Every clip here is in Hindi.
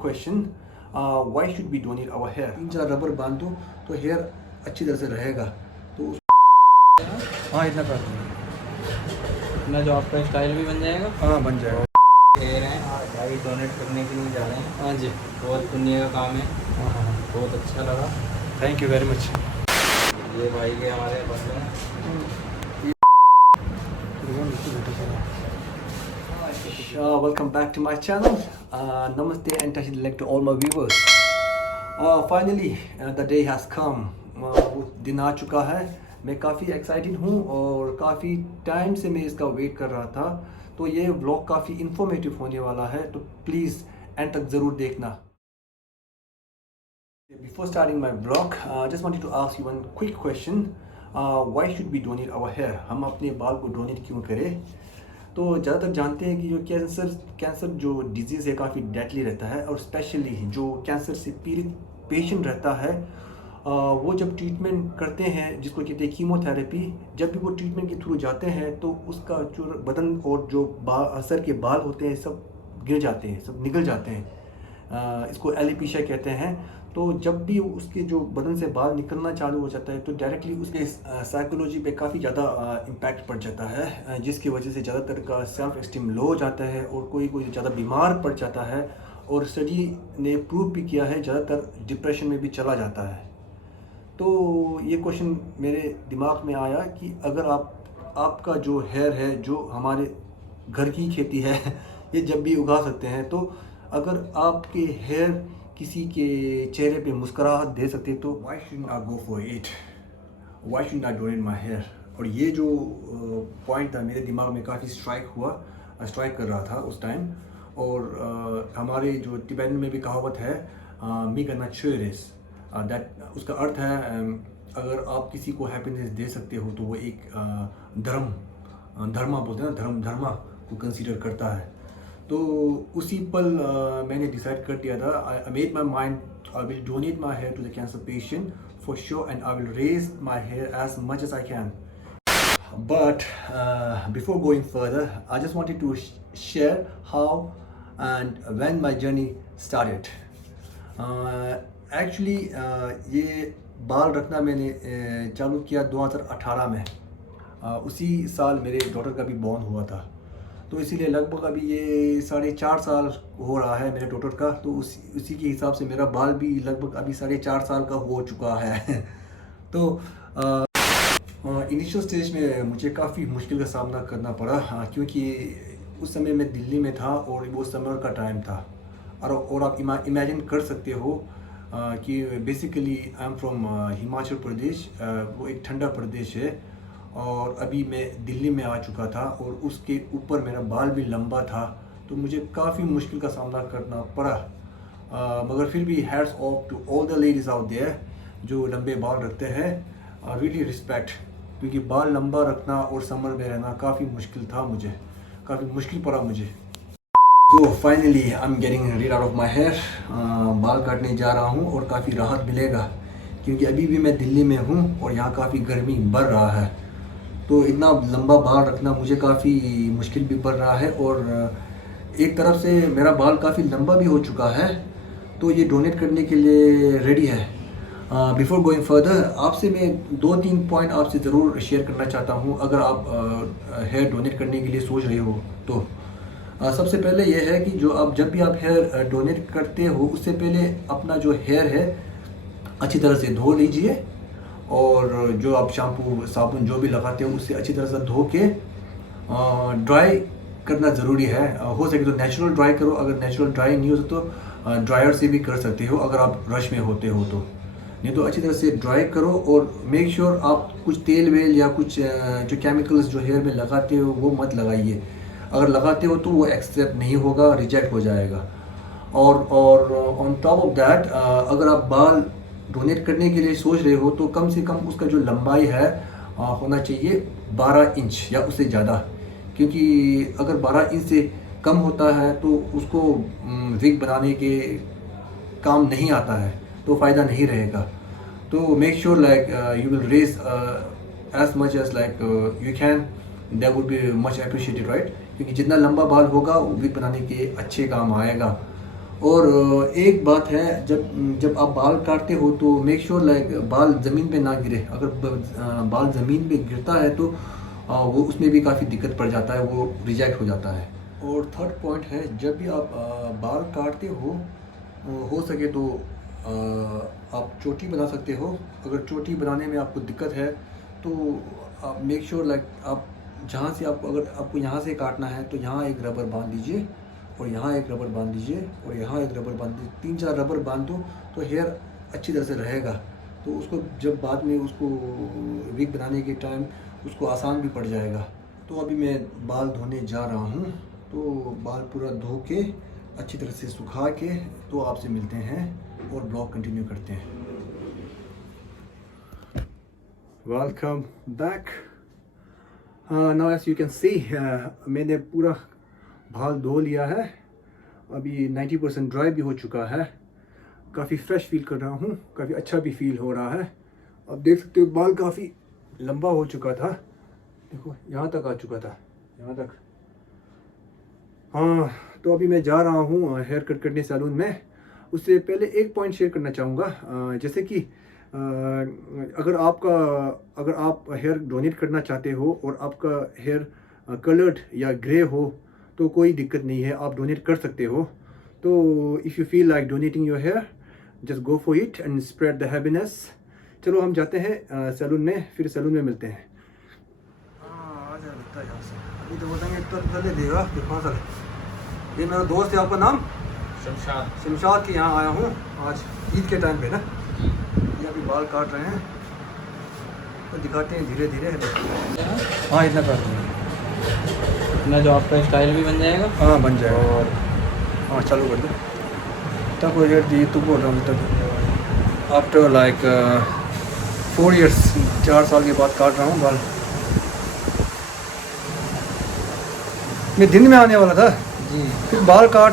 question. Why should we donate our hair? 3-4 rubber बांध दो तो हेयर अच्छी तरह से रहेगा। तो हाँ इतना कर दो, इतना जो आपका स्टाइल भी बन जाएगा। हाँ बन जाएगा। हेयर हैं भाई, डोनेट करने के लिए जा रहे हैं। हाँ जी, बहुत पुण्य का काम है। हाँ बहुत अच्छा लगा, थैंक यू वेरी मच। ये भाई के हमारे बंधु हैं। Welcome back to my channel. Namaste and Tashidak to all my viewers. Finally the day has come. वो दिन आ चुका है। मैं काफ़ी एक्साइटेड हूँ और काफ़ी टाइम से मैं इसका वेट कर रहा था। तो ये व्लॉग काफ़ी इन्फॉर्मेटिव होने वाला है, तो प्लीज़ एंड तक ज़रूर देखना। Before starting my vlog, just wanted to ask you one quick question. Why should we donate our hair? हम अपने बाल को डोनेट क्यों करें? तो ज़्यादातर जानते हैं कि जो कैंसर जो डिजीज़ है काफ़ी डेडली रहता है, और स्पेशली जो कैंसर से पीड़ित पेशेंट रहता है वो जब ट्रीटमेंट करते हैं, जिसको कहते हैं कीमोथेरेपी, जब भी वो ट्रीटमेंट के थ्रू जाते हैं तो उसका जो बदन और जो सर के बाल होते हैं सब गिर जाते हैं, सब निकल जाते हैं। इसको एलोपेशिया कहते हैं। तो जब भी उसके जो बदन से बाल निकलना चालू हो जाता है तो डायरेक्टली उसके साइकोलॉजी पे काफ़ी ज़्यादा इम्पैक्ट पड़ जाता है, जिसकी वजह से ज़्यादातर का सेल्फ एस्टीम लो हो जाता है और कोई ज़्यादा बीमार पड़ जाता है। और स्टडी ने प्रूव भी किया है ज़्यादातर डिप्रेशन में भी चला जाता है। तो ये क्वेश्चन मेरे दिमाग में आया कि अगर आपका जो हेयर है, जो हमारे घर की खेती है ये जब भी उगा सकते हैं, तो अगर आपके हेयर किसी के चेहरे पे मुस्कुराहट दे सकते तो why shouldn't I go for it? Why shouldn't I donate my hair? और ये जो पॉइंट था मेरे दिमाग में काफ़ी स्ट्राइक कर रहा था उस टाइम। और हमारे जो टिबेटन में भी कहावत है मिग नचुरस, दैट उसका अर्थ है अगर आप किसी को हैप्पीनेस दे सकते हो तो वो एक धर्मा बोलते हैं ना, धर्मा को कंसीडर करता है। तो उसी पल मैंने डिसाइड कर दिया था, I made my mind, I will donate my hair to the cancer patient for sure, and I will raise my hair as much as I can. But before going further, I just wanted to share how and when my journey started. Actually ये बाल रखना मैंने चालू किया 2018 में। उसी साल मेरे डॉटर का भी बॉर्न हुआ था, तो इसीलिए लगभग अभी ये 4.5 साल हो रहा है मेरे डॉटर का। तो उसी के हिसाब से मेरा बाल भी लगभग अभी 4.5 साल का हो चुका है। तो इनिशियल स्टेज में मुझे काफ़ी मुश्किल का सामना करना पड़ा, क्योंकि उस समय मैं दिल्ली में था और वो समर का टाइम था। और आप इमेजिन कर सकते हो कि basically I am from Himachal Pradesh, वो एक ठंडा प्रदेश है, और अभी मैं दिल्ली में आ चुका था और उसके ऊपर मेरा बाल भी लंबा था। तो मुझे काफ़ी मुश्किल का सामना करना पड़ा, मगर फिर भी hats off to all the ladies out there जो लंबे बाल रखते हैं, रियली रिस्पेक्ट, क्योंकि बाल लंबा रखना और समर में रहना काफ़ी मुश्किल था, मुझे काफ़ी मुश्किल पड़ा मुझे। तो finally I am getting rid out of my hair. बाल काटने जा रहा हूँ और काफ़ी राहत मिलेगा, क्योंकि अभी भी मैं दिल्ली में हूँ और यहाँ काफ़ी गर्मी बढ़ रहा है। तो इतना लंबा बाल रखना मुझे काफ़ी मुश्किल भी पड़ रहा है, और एक तरफ से मेरा बाल काफ़ी लंबा भी हो चुका है, तो ये डोनेट करने के लिए रेडी है। बिफोर गोइंग फर्दर, आपसे मैं 2-3 पॉइंट आपसे ज़रूर शेयर करना चाहता हूँ अगर आप हेयर डोनेट करने के लिए सोच रहे हो तो। सबसे पहले यह है कि जब भी आप हेयर डोनेट करते हो, उससे पहले अपना जो हेयर है अच्छी तरह से धो लीजिए, और जो आप शैम्पू साबुन जो भी लगाते हो उससे अच्छी तरह से धो के ड्राई करना ज़रूरी है। हो सके तो नेचुरल ड्राई करो, अगर नेचुरल ड्राई नहीं हो तो ड्रायर से भी कर सकते हो अगर आप रश में होते हो तो। नहीं तो अच्छी तरह से ड्राई करो, और मेक श्योर आप कुछ तेल वेल या कुछ जो केमिकल्स जो हेयर में लगाते हो वो मत लगाइए। अगर लगाते हो तो वो एक्सेप्ट नहीं होगा, रिजेक्ट हो जाएगा। और ऑन टॉप ऑफ दैट, अगर आप बाल डोनेट करने के लिए सोच रहे हो तो कम से कम उसका जो लंबाई है होना चाहिए 12 इंच या उससे ज़्यादा, क्योंकि अगर 12 इंच से कम होता है तो उसको विग बनाने के काम नहीं आता है, तो फ़ायदा नहीं रहेगा। तो make sure like you will raise as much as like you can, that would be much appreciated, right? क्योंकि जितना लंबा बाल होगा विग बनाने के अच्छे काम आएगा। और एक बात है, जब आप बाल काटते हो तो मेक श्योर लाइक बाल ज़मीन पे ना गिरे। अगर बाल ज़मीन पे गिरता है तो वो उसमें भी काफ़ी दिक्कत पड़ जाता है, वो रिजेक्ट हो जाता है। और थर्ड पॉइंट है, जब भी आप बाल काटते हो सके तो आप चोटी बना सकते हो। अगर चोटी बनाने में आपको दिक्कत है तो आप मेक श्योर लाइक आप जहाँ से अगर आपको यहाँ से काटना है तो यहाँ एक रबर बांध दीजिए, और यहाँ एक रबर बांध दीजिए, और यहाँ एक रबर बांध दीजिए। 3-4 रबर बांध दो तो हेयर अच्छी तरह से रहेगा। तो उसको जब बाद में उसको विग बनाने के टाइम उसको आसान भी पड़ जाएगा। तो अभी मैं बाल धोने जा रहा हूँ, तो बाल पूरा धो के अच्छी तरह से सुखा के तो आपसे मिलते हैं और ब्लॉग कंटिन्यू करते हैं। Welcome back. Now as you can see मैंने पूरा बाल धो लिया है। अभी 90% ड्राई भी हो चुका है। काफ़ी फ्रेश फील कर रहा हूँ, काफ़ी अच्छा भी फील हो रहा है। अब देख सकते हो बाल काफ़ी लंबा हो चुका था, देखो यहाँ तक आ चुका था, यहाँ तक। हाँ, तो अभी मैं जा रहा हूँ हेयर कट करने सैलून में। उससे पहले एक पॉइंट शेयर करना चाहूँगा, जैसे कि अगर आप हेयर डोनेट करना चाहते हो और आपका हेयर कलर्ड या ग्रे हो तो कोई दिक्कत नहीं है, आप डोनेट कर सकते हो। तो if you feel like donating your hair, just go for it and spread the happiness. चलो हम जाते हैं सैलून में, फिर सैलून में मिलते हैं। आ जा लगता है यहाँ से, अभी तो बताएंगे तो पहले देगा फिर कहाँ सर। ये मेरा दोस्त है, आपका नाम? शमशाद के यहाँ आया हूँ आज ईद के टाइम पे ना। ये अभी बाल काट रहे हैं तो दिखाते हैं धीरे धीरे। हाँ, इतना काट रहे हैं, इतना जो आपका स्टाइल भी बन जाएगा। हाँ बन जाएगा। और हाँ चालू कर दो। तक वो हेयर दी तो बोल रहा हूँ तक आफ्टर लाइक 4 years 4 साल के बाद काट रहा हूँ बाल। मैं दिन में आने वाला था जी, फिर बाल काट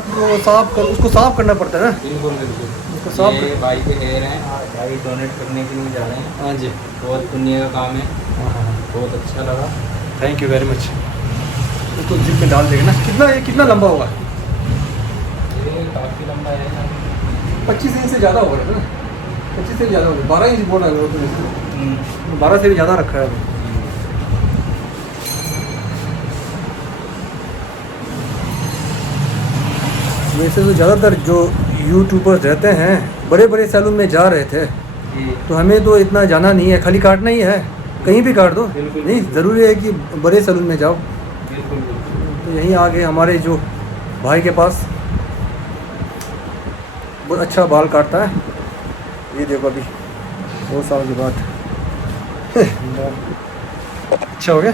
उसको साफ करना पड़ता है ना। बिल्कुल बिल्कुल। उसको साफ ये भाई के हेयर हैं, भाई डोनेट करने के लिए जा रहे हैं। हाँ जी, बहुत पुण्य का काम है। हाँ, बहुत अच्छा लगा। Thank you very much. उसको जिप में डाल देंगे ना। कितना लंबा होगा? ये काफ़ी लंबा है ना। 25 इंच से ज़्यादा होगा ना? 25 से ज़्यादा होगा, 12 इंच बोल रहा है वो तो। 12 से भी ज़्यादा रखा है अभी। वैसे तो ज़्यादातर जो यूट्यूबर्स रहते हैं बड़े बड़े सैलून में जा रहे थे, तो हमें तो इतना जाना नहीं है, खाली काटना ही है, कहीं भी काट दो। नहीं ज़रूरी है कि बड़े सैलून में जाओ। तो यहीं आगे हमारे जो भाई के पास बहुत अच्छा बाल काटता है। ये देखो अभी 2 साल के बाद अच्छा हो गया।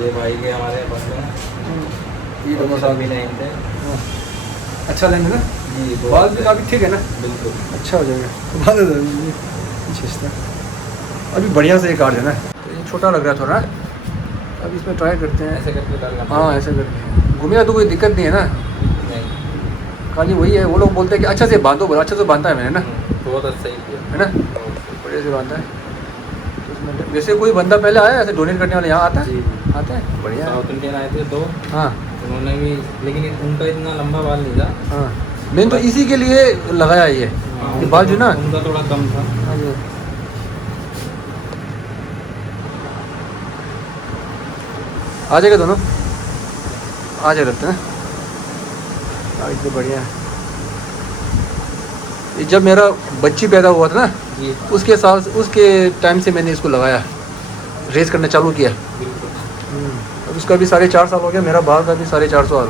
ये भाई के हमारे पास है। ये 2 साल भी नहीं थे। अच्छा लेंगे ना। जी, बाल भी काफ़ी ठीक है ना, बिल्कुल अच्छा हो जाएगा। बाल अभी बढ़िया से ये काट देना। तो ये छोटा लग रहा है थोड़ा, अब इसमें ट्राई करते हैं। ऐसे करके डालना। हाँ ऐसे करके घूमेगा तो कोई दिक्कत नहीं है ना। नहीं, खाली वही है, वो लोग बोलते हैं कि अच्छा से बांधो, बड़ा अच्छा से बांधा है मैंने ना, बहुत अच्छा ही किया है ना, बढ़िया से बांधा है। तो इसमें वैसे कोई बंदा पहले आया ऐसे डोनेट करने वाले यहाँ आता है? जी। आते हैं, बढ़िया है। साउथ इंडियन आए थे 2, हाँ उन्होंने भी, लेकिन उनका इतना लंबा बाल नहीं था। हाँ, मैंने तो इसी के लिए लगाया ये बाल जो ना। उनका थोड़ा कम था। हाँ जी। आ जाएगा दोनों, आ जाए लगता है। इतने बढ़िया है। ये जब मेरा बच्ची पैदा हुआ था ना, जी, उसके टाइम से मैंने इसको लगाया, रेस करना चालू किया। बिल्कुल। अब उसका भी 4.5 साल हो गया, मेरा बाल का भी 4.5 साल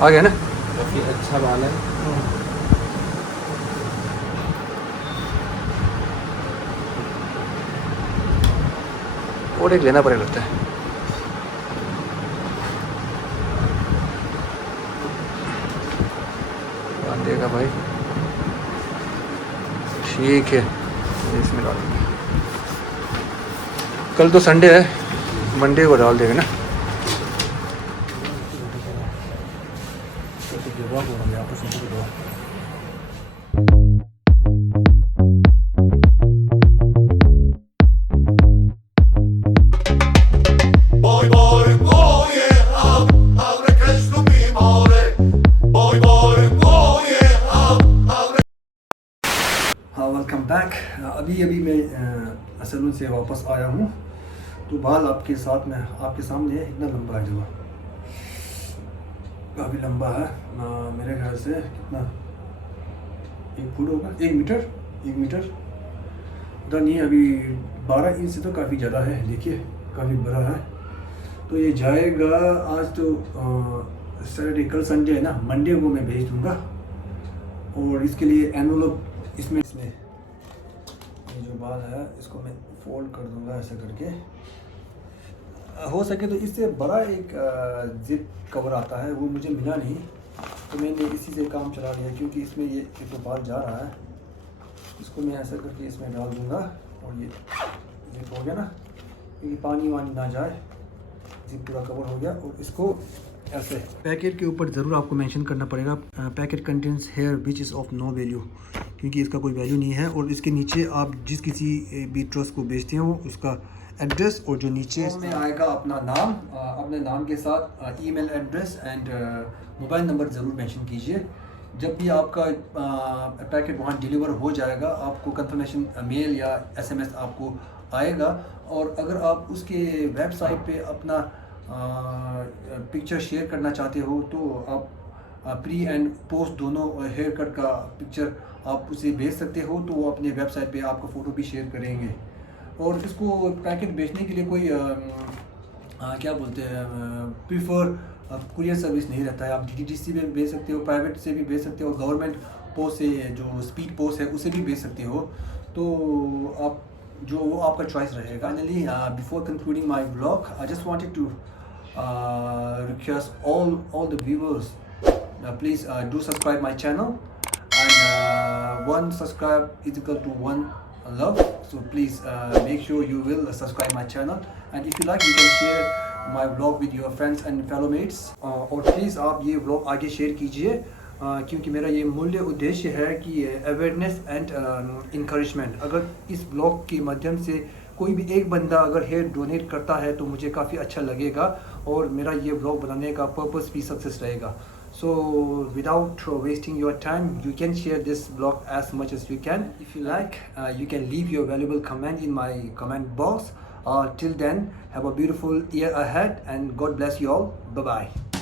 आ गया ना। काफ़ी अच्छा बाल है। और एक लेना पड़ेगा लगता है। बांधेगा भाई, ठीक है, इसमें डाल देंगे। कल तो संडे है, मंडे को डाल देंगे ना। Boy boy boy, abre que es tu mi more. Boy boy अभी अभी मैं सैलून से वापस आया हूँ, तो बाल आपके साथ में आपके सामने है। इतना लंबा है, जो काफ़ी लंबा है। मेरे ख्याल से कितना 1 फुट होगा, 1 मीटर पता नहीं। अभी 12 इंच से तो काफ़ी ज़्यादा है, देखिए काफ़ी बड़ा है। तो ये जाएगा आज तो सैटरडे, कल संडे है ना, मंडे को मैं भेज दूँगा। और इसके लिए एनवलप इसमें ये जो बाल है इसको मैं फोल्ड कर दूँगा ऐसा करके। हो सके तो इससे बड़ा एक जिप कवर आता है, वो मुझे मिला नहीं, तो मैंने इसी से काम चला लिया। क्योंकि इसमें ये तो बाल जा रहा है, इसको मैं ऐसा करके इसमें डाल दूँगा और ये जिप हो गया ना, क्योंकि पानी वानी ना जाए, जिप पूरा कवर हो गया। और इसको ऐसे पैकेट के ऊपर ज़रूर आपको मेंशन करना पड़ेगा, packet contents hair which is of no value, क्योंकि इसका कोई वैल्यू नहीं है। और इसके नीचे आप जिस किसी भी ट्रस्ट को बेचते हो उसका एड्रेस, और जो नीचे इसमें आएगा अपना नाम, अपने नाम के साथ email address and mobile number ज़रूर मेंशन कीजिए। जब भी आपका पैकेट वहाँ डिलीवर हो जाएगा, आपको कंफर्मेशन मेल या SMS आपको आएगा। और अगर आप उसके वेबसाइट पे अपना पिक्चर शेयर करना चाहते हो, तो आप प्री एंड पोस्ट दोनों हेयर कट का पिक्चर आप उसे भेज सकते हो, तो वो अपने वेबसाइट पे आपका फ़ोटो भी शेयर करेंगे। और इसको पैकेट बेचने के लिए कोई क्या बोलते हैं, प्रीफर कुरियर सर्विस नहीं रहता है। आप DTDC में भेज सकते हो, प्राइवेट से भी भेज सकते हो, गवर्नमेंट पोस्ट से जो स्पीड पोस्ट है उसे भी भेज सकते हो। तो आप जो वो आपका चॉइस रहेगा। Finally before concluding my vlog, I just wanted to request all the viewers, please do subscribe my channel, and 1 subscribe is equal to 1 love, so please make sure you will subscribe my channel, and if you like you can share my vlog with your friends and fellow mates, और प्लीज़ आप ये vlog आगे शेयर कीजिए, क्योंकि मेरा ये मूल्य उद्देश्य है कि अवेयरनेस एंड इंकरेजमेंट। अगर इस ब्लॉग के माध्यम से कोई भी एक बंदा अगर हेयर डोनेट करता है तो मुझे काफ़ी अच्छा लगेगा, और मेरा ये ब्लॉग बनाने का पर्पस भी सक्सेस रहेगा। So without wasting your time, you can share this blog as much as you can. If you like, you can leave your valuable comment in my comment box. Till then, have a beautiful year ahead, and God bless you all. Bye bye.